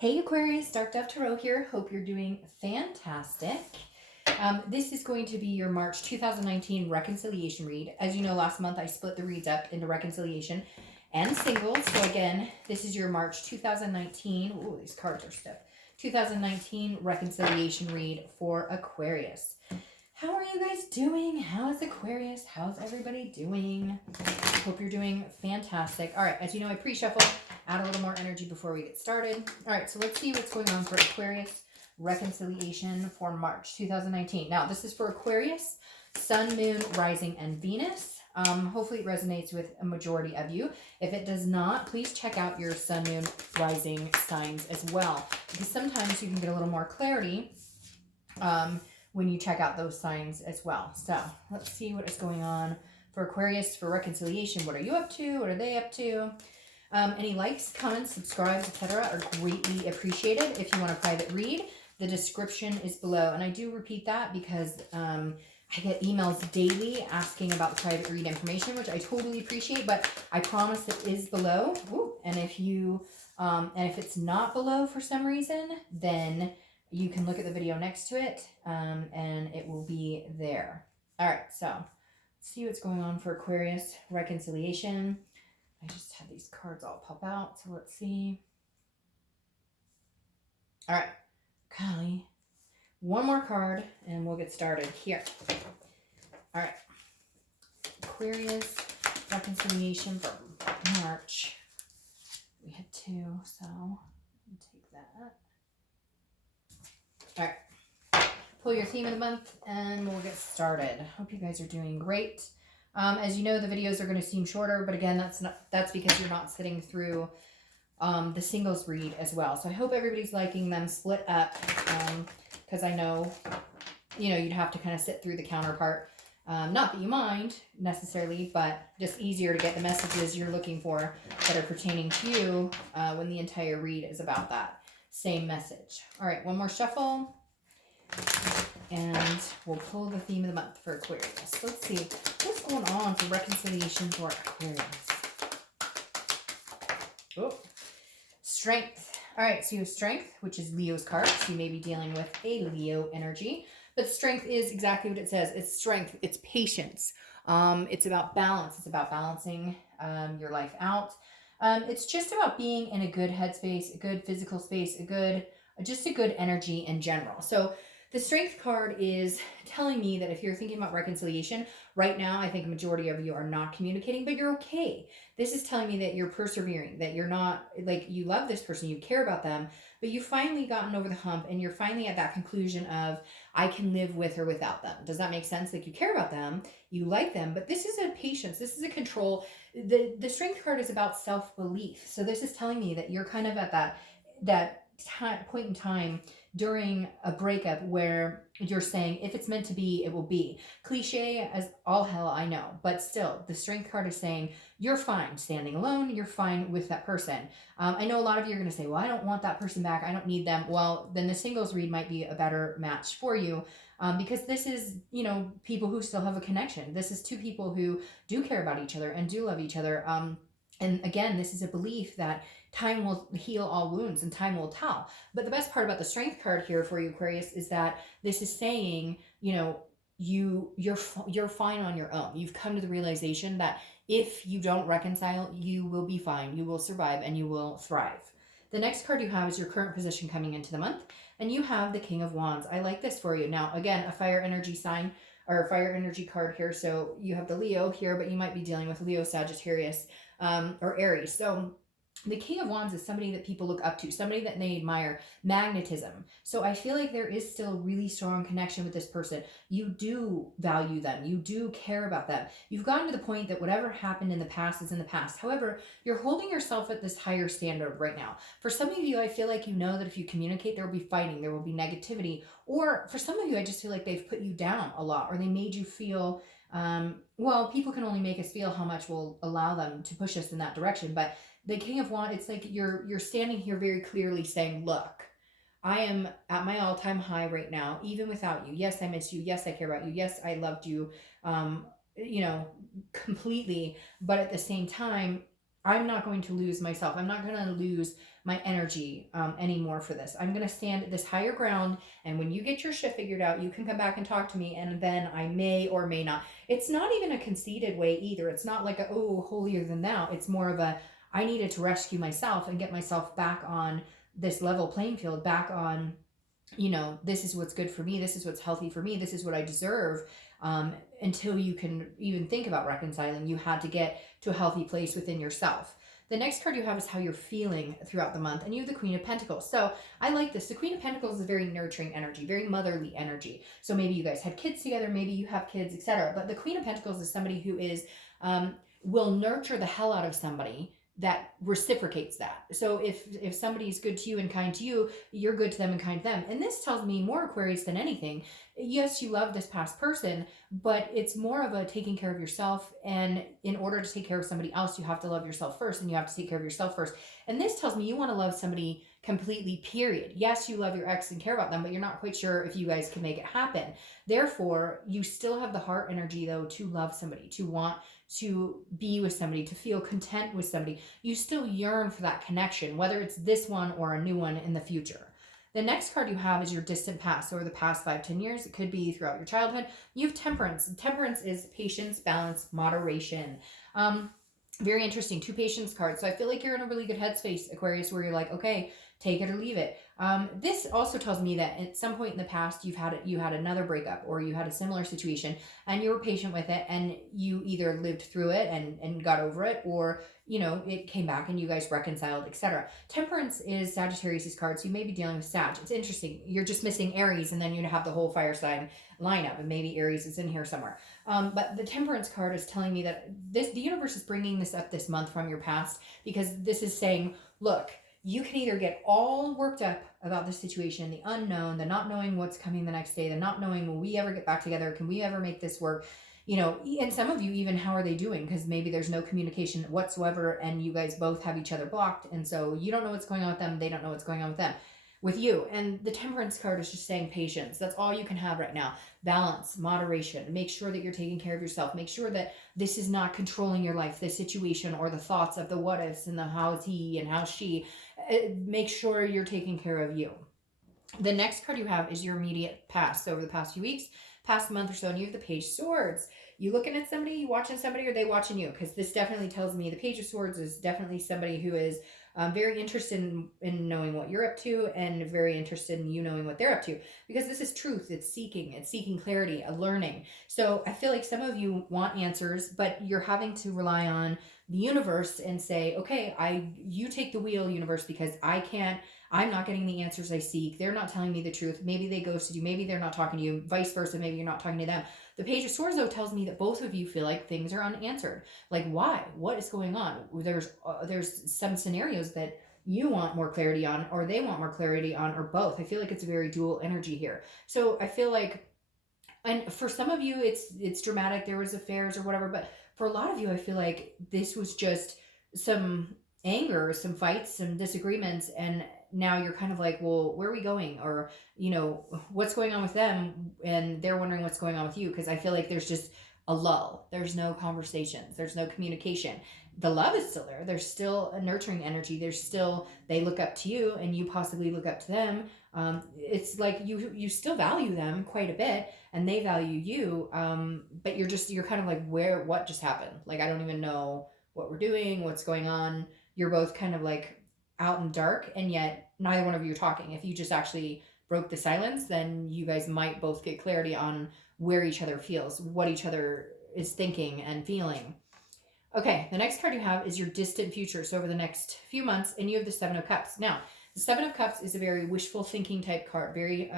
Hey Aquarius, Dark Dove Tarot here. Hope you're doing fantastic. This is going to be your March 2019 reconciliation read. As you know, last month I split the reads up into reconciliation and singles. So again, this is your March 2019. Ooh, these cards are stiff. 2019 reconciliation read for Aquarius. How are you guys doing? How's Aquarius? How's everybody doing? Hope you're doing fantastic. All right, as you know, I pre-shuffle, add a little more energy before we get started. All right, so let's see what's going on for Aquarius reconciliation for March 2019. Now, this is for Aquarius, Sun, Moon, Rising, and Venus. Hopefully it resonates with a majority of you. If it does not, please check out your Sun, Moon, Rising signs as well, because sometimes you can get a little more clarity when you check out those signs as well. So let's see what is going on for Aquarius for reconciliation. What are you up to? What are they up to? Any likes, comments, subscribes, etc. are greatly appreciated. If you want a private read, the description is below. And I do repeat that because I get emails daily asking about the private read information, which I totally appreciate, but I promise it is below. Ooh, and if you and if it's not below for some reason, then you can look at the video next to it, and it will be there. All right, so let's see what's going on for Aquarius reconciliation. I just had these cards all pop out, so let's see. All right, Kylie, one more card, and we'll get started here. All right, Aquarius reconciliation for March. We had two, so I'll take that. All right, pull your theme of the month and we'll get started. Hope you guys are doing great. As you know, the videos are going to seem shorter, but again, that's because you're not sitting through the singles read as well. So I hope everybody's liking them split up, because I know, you'd have to kind of sit through the counterpart. Not that you mind necessarily, but just easier to get the messages you're looking for that are pertaining to you when the entire read is about that same message. All right, one more shuffle, and we'll pull the theme of the month for Aquarius. Let's see what's going on for reconciliation for Aquarius. Oh, strength. All right, so you have strength, which is Leo's card. So you may be dealing with a Leo energy, but strength is exactly what it says. It's strength. It's patience. It's about balance. It's about balancing your life out. It's just about being in a good headspace, a good physical space, just a good energy in general. So the strength card is telling me that if you're thinking about reconciliation right now, I think a majority of you are not communicating, but you're okay. This is telling me that you're persevering, that you're not, like, you love this person, you care about them, but you've finally gotten over the hump and you're finally at that conclusion of, I can live with or without them. Does that make sense? Like, you care about them, you like them, but this is a patience, this is a control. The strength card is about self-belief. So this is telling me that you're kind of at that point in time during a breakup where you're saying, if it's meant to be, it will be. Cliche as all hell, I know, but still, the strength card is saying you're fine standing alone, you're fine with that person. I know a lot of you are going to say, well, I don't want that person back, I don't need them. Well, then the singles read might be a better match for you, because this is, people who still have a connection. This is two people who do care about each other and do love each other. And again, this is a belief that time will heal all wounds and time will tell. But the best part about the strength card here for you, Aquarius, is that this is saying, you're fine on your own. You've come to the realization that if you don't reconcile, you will be fine, you will survive, and you will thrive. The next card you have is your current position coming into the month, and you have the King of Wands. I like this for you. Now, again, a fire energy sign, or a fire energy card here. So you have the Leo here, but you might be dealing with Leo, Sagittarius, or Aries. So the King of Wands is somebody that people look up to, somebody that they admire, magnetism. So I feel like there is still a really strong connection with this person. You do value them. You do care about them. You've gotten to the point that whatever happened in the past is in the past. However, you're holding yourself at this higher standard right now. For some of you, I feel like that if you communicate, there will be fighting, there will be negativity. Or for some of you, I just feel like they've put you down a lot, or they made you feel, well, people can only make us feel how much we'll allow them to push us in that direction. But the King of Wands, it's like you're standing here very clearly saying, look, I am at my all-time high right now, even without you. Yes, I miss you. Yes, I care about you. Yes, I loved you, completely. But at the same time, I'm not going to lose myself. I'm not going to lose my energy anymore for this. I'm going to stand at this higher ground. And when you get your shit figured out, you can come back and talk to me. And then I may or may not. It's not even a conceited way either. It's not like, oh, holier than thou. It's more of a, I needed to rescue myself and get myself back on this level playing field, back on, this is what's good for me. This is what's healthy for me. This is what I deserve. Until you can even think about reconciling, you had to get to a healthy place within yourself. The next card you have is how you're feeling throughout the month, and you have the Queen of Pentacles. So I like this. The Queen of Pentacles is very nurturing energy, very motherly energy. So maybe you guys had kids together, maybe you have kids, etc. But the Queen of Pentacles is somebody who is will nurture the hell out of somebody that reciprocates that. So if somebody's good to you and kind to you, you're good to them and kind to them. And this tells me more, Aquarius, than anything. Yes, you love this past person, but it's more of a taking care of yourself. And in order to take care of somebody else, you have to love yourself first, and you have to take care of yourself first. And this tells me you want to love somebody completely, period. Yes, you love your ex and care about them, but you're not quite sure if you guys can make it happen. Therefore, you still have the heart energy, though, to love somebody, to want to be with somebody, to feel content with somebody. You still yearn for that connection, whether it's this one or a new one in the future. The next card you have is your distant past, or the past 5-10 years. It could be throughout your childhood. You have Temperance. Temperance is patience, balance, moderation. Very interesting. 2 patience cards. So I feel like you're in a really good headspace, Aquarius, where you're like, okay, take it or leave it. This also tells me that at some point in the past you had another breakup, or you had a similar situation, and you were patient with it, and you either lived through it and got over it, or it came back and you guys reconciled, etc. Temperance is Sagittarius' card, so you may be dealing with Sag. It's interesting. You're just missing Aries, and then you have the whole fire sign lineup, and maybe Aries is in here somewhere. But the Temperance card is telling me that the universe is bringing this up this month from your past, because this is saying, look, you can either get all worked up about the situation, the unknown, the not knowing what's coming the next day, the not knowing, will we ever get back together? Can we ever make this work? And some of you, even, how are they doing? Because maybe there's no communication whatsoever, and you guys both have each other blocked. And so you don't know what's going on with them. They don't know what's going on with them. With you. And the Temperance card is just saying patience. That's all you can have right now. Balance, moderation. Make sure that you're taking care of yourself. Make sure that this is not controlling your life, the situation, or the thoughts of the what ifs and the how's he and how's she. Make sure you're taking care of you. The next card you have is your immediate past. So over the past few weeks, past month or so, and you have the Page of Swords. You looking at somebody, you watching somebody, or are they watching you? Because this definitely tells me the Page of Swords is definitely somebody who is very interested in knowing what you're up to, and very interested in you knowing what they're up to, because this is truth. It's seeking clarity, a learning. So I feel like some of you want answers, but you're having to rely on the universe and say, okay, you take the wheel, universe, because I'm not getting the answers I seek. They're not telling me the truth. Maybe they ghosted you. Maybe they're not talking to you. Vice versa. Maybe you're not talking to them. The Page of Swords, though, tells me that both of you feel like things are unanswered. Like, why? What is going on? There's some scenarios that you want more clarity on, or they want more clarity on, or both. I feel like it's a very dual energy here. So I feel like, and for some of you, it's dramatic. There was affairs or whatever, but for a lot of you, I feel like this was just some anger, some fights, some disagreements, and now you're kind of like, well, where are we going? Or, what's going on with them? And they're wondering what's going on with you. Because I feel like there's just a lull. There's no conversations. There's no communication. The love is still there. There's still a nurturing energy. There's still, they look up to you, and you possibly look up to them. It's like you still value them quite a bit, and they value you. But you're kind of like, what just happened? Like, I don't even know what we're doing, what's going on. You're both kind of like out in dark, and yet neither one of you are talking. If you just actually broke the silence, then you guys might both get clarity on where each other feels, what each other is thinking and feeling. Okay, the next card you have is your distant future. So over the next few months, and you have the Seven of Cups. Now, the Seven of Cups is a very wishful thinking type card, very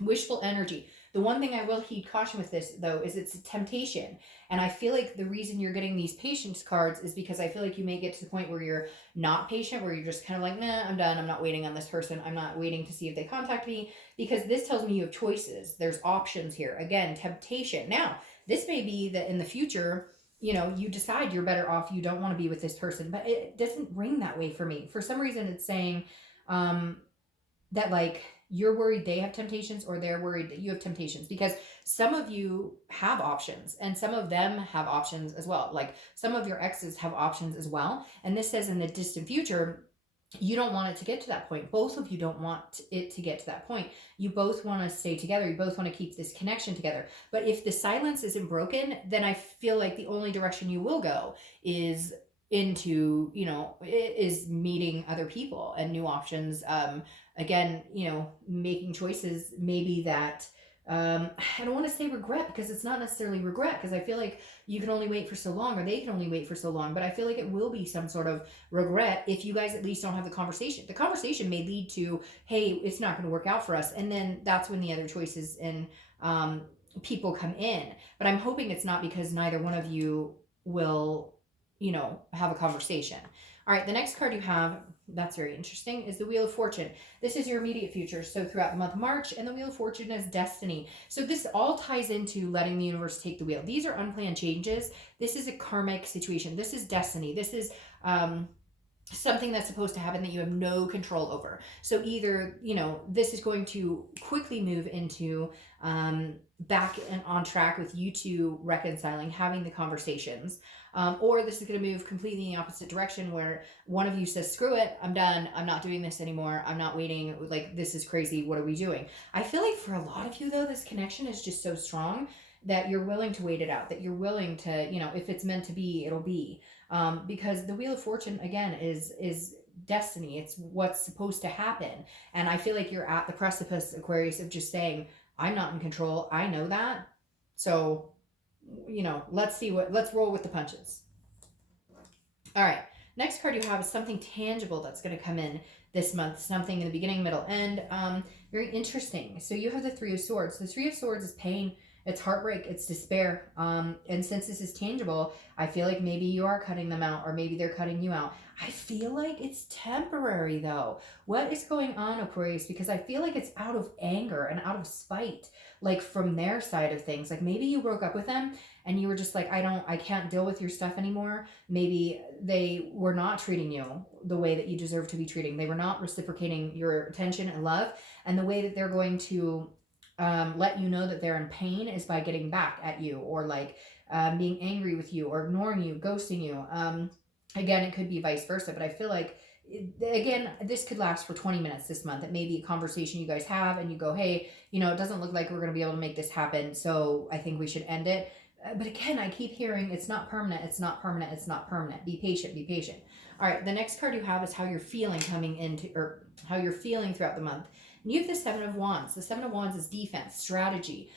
wishful energy. The one thing I will heed caution with this, though, is it's a temptation. And I feel like the reason you're getting these patience cards is because I feel like you may get to the point where you're not patient, where you're just kind of like, nah, I'm done. I'm not waiting on this person. I'm not waiting to see if they contact me, because this tells me you have choices. There's options here. Again, temptation. Now, this may be that in the future, you decide you're better off. You don't want to be with this person, but it doesn't ring that way for me. For some reason, it's saying that, like, you're worried they have temptations, or they're worried that you have temptations, because some of you have options and some of them have options as well. Like some of your exes have options as well. And this says in the distant future, you don't want it to get to that point. Both of you don't want it to get to that point. You both want to stay together. You both want to keep this connection together. But if the silence isn't broken, then I feel like the only direction you will go is into, is meeting other people and new options. Again, making choices maybe that, I don't want to say regret, because it's not necessarily regret, because I feel like you can only wait for so long, or they can only wait for so long, but I feel like it will be some sort of regret if you guys at least don't have the conversation. The conversation may lead to, hey, it's not going to work out for us, and then that's when the other choices and people come in. But I'm hoping it's not, because neither one of you will, have a conversation. All right, the next card you have, that's very interesting, is the Wheel of Fortune. This is your immediate future, so throughout the month of March, and the Wheel of Fortune is destiny. So this all ties into letting the universe take the wheel. These are unplanned changes. This is a karmic situation. This is destiny. This is something that's supposed to happen that you have no control over. So either, this is going to quickly move into back and on track with you two reconciling, having the conversations, or this is going to move completely in the opposite direction, where one of you says, screw it, I'm done, I'm not doing this anymore, I'm not waiting, like, this is crazy, what are we doing? I feel like for a lot of you, though, this connection is just so strong that you're willing to wait it out, that you're willing to, if it's meant to be, it'll be. Because the Wheel of Fortune, again, is destiny. It's what's supposed to happen. And I feel like you're at the precipice, Aquarius, of just saying, I'm not in control. I know that. So, let's roll with the punches. All right. Next card you have is something tangible that's going to come in this month. Something in the beginning, middle, end. Very interesting. So you have the Three of Swords. The Three of Swords is pain. It's heartbreak, it's despair. And since this is tangible, I feel like maybe you are cutting them out, or maybe they're cutting you out. I feel like it's temporary, though. What is going on, Aquarius? Because I feel like it's out of anger and out of spite, like from their side of things. Like maybe you broke up with them and you were just like, I can't deal with your stuff anymore. Maybe they were not treating you the way that you deserve to be treating. They were not reciprocating your attention and love. And the way that they're going to let you know that they're in pain is by getting back at you, or like being angry with you, or ignoring you, ghosting you. Again, it could be vice versa, but I feel like, again, this could last for 20 minutes this month. It may be a conversation you guys have and you go, hey, it doesn't look like we're going to be able to make this happen, so I think we should end it. But again, I keep hearing it's not permanent, it's not permanent, it's not permanent. Be patient, be patient. All right, the next card you have is how you're feeling how you're feeling throughout the month. And you have the Seven of Wands. The Seven of Wands is defense, strategy.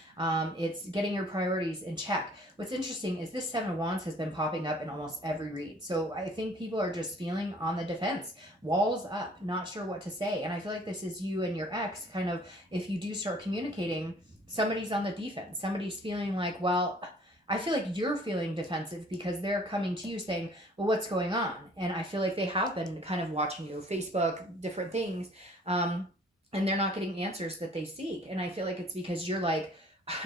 It's getting your priorities in check. What's interesting is this Seven of Wands has been popping up in almost every read. So I think people are just feeling on the defense, walls up, not sure what to say. And I feel like this is you and your ex kind of, if you do start communicating, somebody's on the defense. Somebody's feeling like, well, I feel like you're feeling defensive because they're coming to you saying, well, what's going on? And I feel like they have been kind of watching you, Facebook, different things. And they're not getting answers that they seek. And I feel like it's because you're like,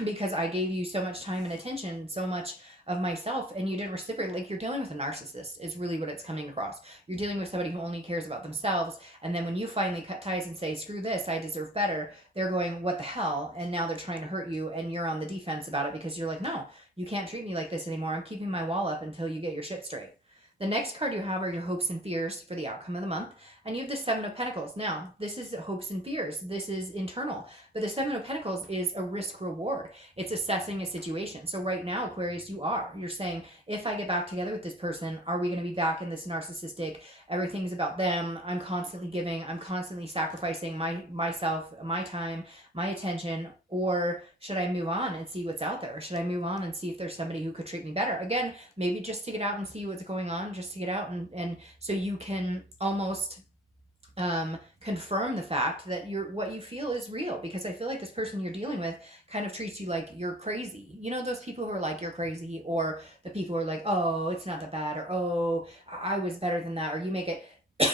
because I gave you so much time and attention, so much of myself, and you didn't reciprocate. Like, you're dealing with a narcissist is really what it's coming across. You're dealing with somebody who only cares about themselves. And then when you finally cut ties and say, screw this, I deserve better, they're going, what the hell? And now they're trying to hurt you, and you're on the defense about it because you're like, no, you can't treat me like this anymore. I'm keeping my wall up until you get your shit straight. The next card you have are your hopes and fears for the outcome of the month. And you have the Seven of Pentacles. Now, this is hopes and fears. This is internal. But the Seven of Pentacles is a risk reward. It's assessing a situation. So right now, Aquarius, you're saying, if I get back together with this person, are we going to be back in this narcissistic, everything's about them, I'm constantly giving, I'm constantly sacrificing myself, my time, my attention, or should I move on and see what's out there? Or should I move on and see if there's somebody who could treat me better? Again, maybe just to get out and see what's going on, just to get out and so you can almost confirm the fact that what you feel is real. Because I feel like this person you're dealing with kind of treats you like you're crazy. You know, those people who are like, you're crazy, or the people who are like, oh, it's not that bad, or oh, I was better than that, or you make it.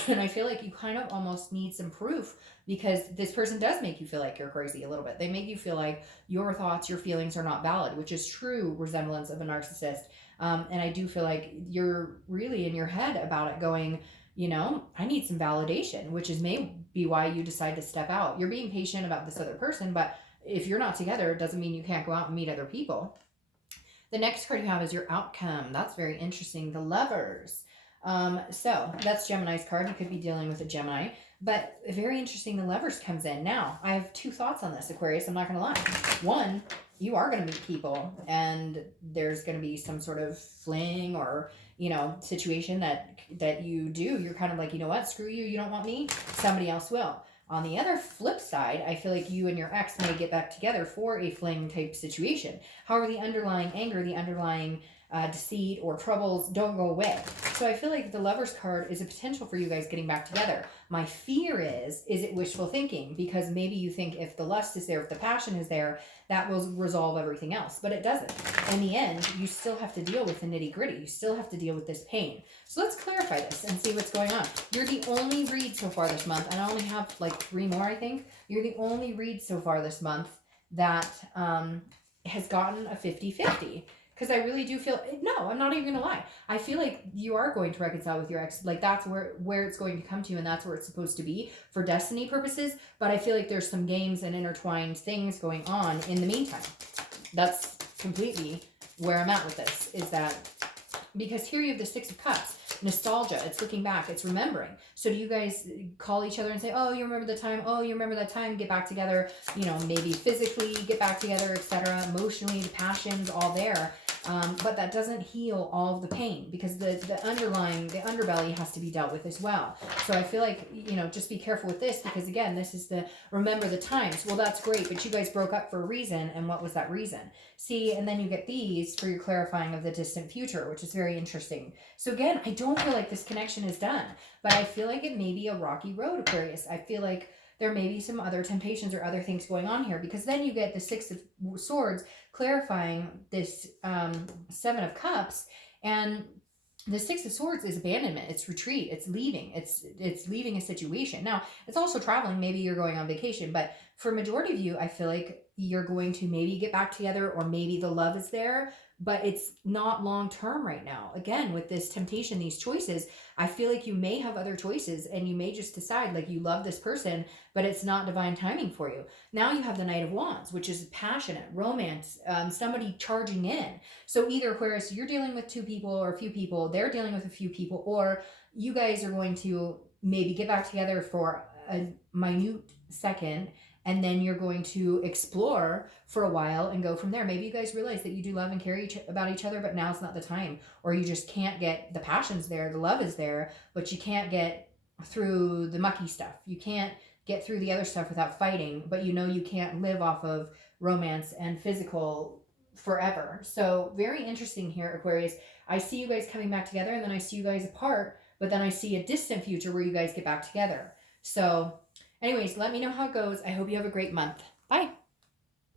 And I feel like you kind of almost need some proof, because this person does make you feel like you're crazy a little bit. They make you feel like your thoughts, your feelings are not valid, which is true resemblance of a narcissist. And I do feel like you're really in your head about it going, I need some validation, which is be why you decide to step out. You're being patient about this other person, but if you're not together, it doesn't mean you can't go out and meet other people. The next card you have is your outcome. That's very interesting. The Lovers. So that's Gemini's card. You could be dealing with a Gemini, but very interesting. The Lovers comes in. Now, I have two thoughts on this, Aquarius. I'm not going to lie. One, you are going to meet people and there's going to be some sort of fling or, you know, situation that you do. You're kind of like, you know what? Screw you. You don't want me. Somebody else will. On the other flip side, I feel like you and your ex may get back together for a fling type situation. However, the underlying anger, the underlying deceit or troubles don't go away. So I feel like the Lovers card is a potential for you guys getting back together. My fear is it wishful thinking? Because maybe you think if the lust is there, if the passion is there, that will resolve everything else. But it doesn't. In the end, you still have to deal with the nitty gritty. You still have to deal with this pain. So let's clarify this and see what's going on. You're the only read so far this month, and I only have like 3 more, I think. You're the only read so far this month that has gotten a 50-50. Because I really do feel, no, I'm not even going to lie. I feel like you are going to reconcile with your ex. Like that's where it's going to come to, and that's where it's supposed to be for destiny purposes. But I feel like there's some games and intertwined things going on in the meantime. That's completely where I'm at with this, is that because here you have the Six of Cups. Nostalgia, it's looking back, it's remembering. So do you guys call each other and say, oh, you remember the time, oh, you remember that time, get back together, you know, maybe physically get back together, etc., emotionally, the passion's all there. But that doesn't heal all of the pain, because the underbelly has to be dealt with as well. So I feel like, you know, just be careful with this, because again, this is the remember the times. Well, that's great, but you guys broke up for a reason, and what was that reason? See, and then you get these for your clarifying of the distant future, which is very interesting. So again, I don't feel like this connection is done, but I feel like it may be a rocky road, Aquarius. I feel like there may be some other temptations or other things going on here, because then you get the Six of Swords clarifying this Seven of Cups, and the Six of Swords is abandonment, it's retreat, it's leaving, it's leaving a situation. Now, it's also traveling, maybe you're going on vacation, but for majority of you, I feel like you're going to maybe get back together, or maybe the love is there, but it's not long term right now. Again, with this temptation, these choices, I feel like you may have other choices, and you may just decide like you love this person, but it's not divine timing for you. Now you have the Knight of Wands, which is passionate, romance, somebody charging in. So either whereas you're dealing with 2 people or a few people, they're dealing with a few people, or you guys are going to maybe get back together for a minute second, and then you're going to explore for a while and go from there. Maybe you guys realize that you do love and care about each other, but now's not the time. Or you just can't get, the passion's there, the love is there, but you can't get through the mucky stuff. You can't get through the other stuff without fighting, but you know you can't live off of romance and physical forever. So very interesting here, Aquarius. I see you guys coming back together, and then I see you guys apart, but then I see a distant future where you guys get back together. So anyways, let me know how it goes. I hope you have a great month.